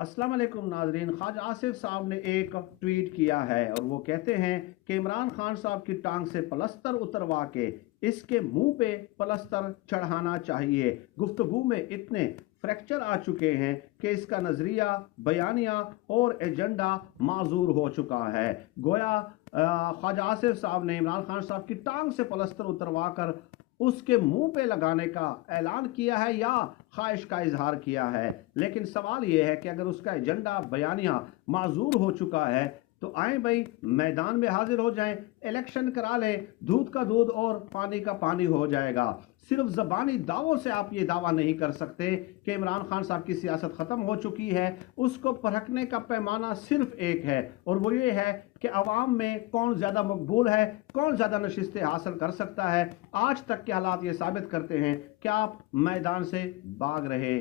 अस्सलाम वालेकुम नाजरीन। ख्वाजा आसिफ साहब ने एक ट्वीट किया है और वो कहते हैं कि इमरान खान साहब की टांग से प्लस्तर उतरवा के इसके मुंह पे प्लस्तर चढ़ाना चाहिए। गुफ्तगू में इतने फ्रैक्चर आ चुके हैं कि इसका नजरिया, बयानिया और एजेंडा माजूर हो चुका है। गोया ख्वाजा आसिफ साहब ने इमरान खान साहब की टांग से प्लस्तर उतरवा कर उसके मुंह पे लगाने का ऐलान किया है या ख्वाहिश का इजहार किया है। लेकिन सवाल यह है कि अगर उसका एजेंडा, बयानिया माजूर हो चुका है तो आए भाई मैदान में हाजिर हो जाएं, इलेक्शन करा लें, दूध का दूध और पानी का पानी हो जाएगा। सिर्फ ज़बानी दावों से आप ये दावा नहीं कर सकते कि इमरान खान साहब की सियासत ख़त्म हो चुकी है। उसको परखने का पैमाना सिर्फ एक है और वो ये है कि अवाम में कौन ज़्यादा मकबूल है, कौन ज़्यादा नशिस्तें हासिल कर सकता है। आज तक के हालात ये साबित करते हैं कि आप मैदान से भाग रहे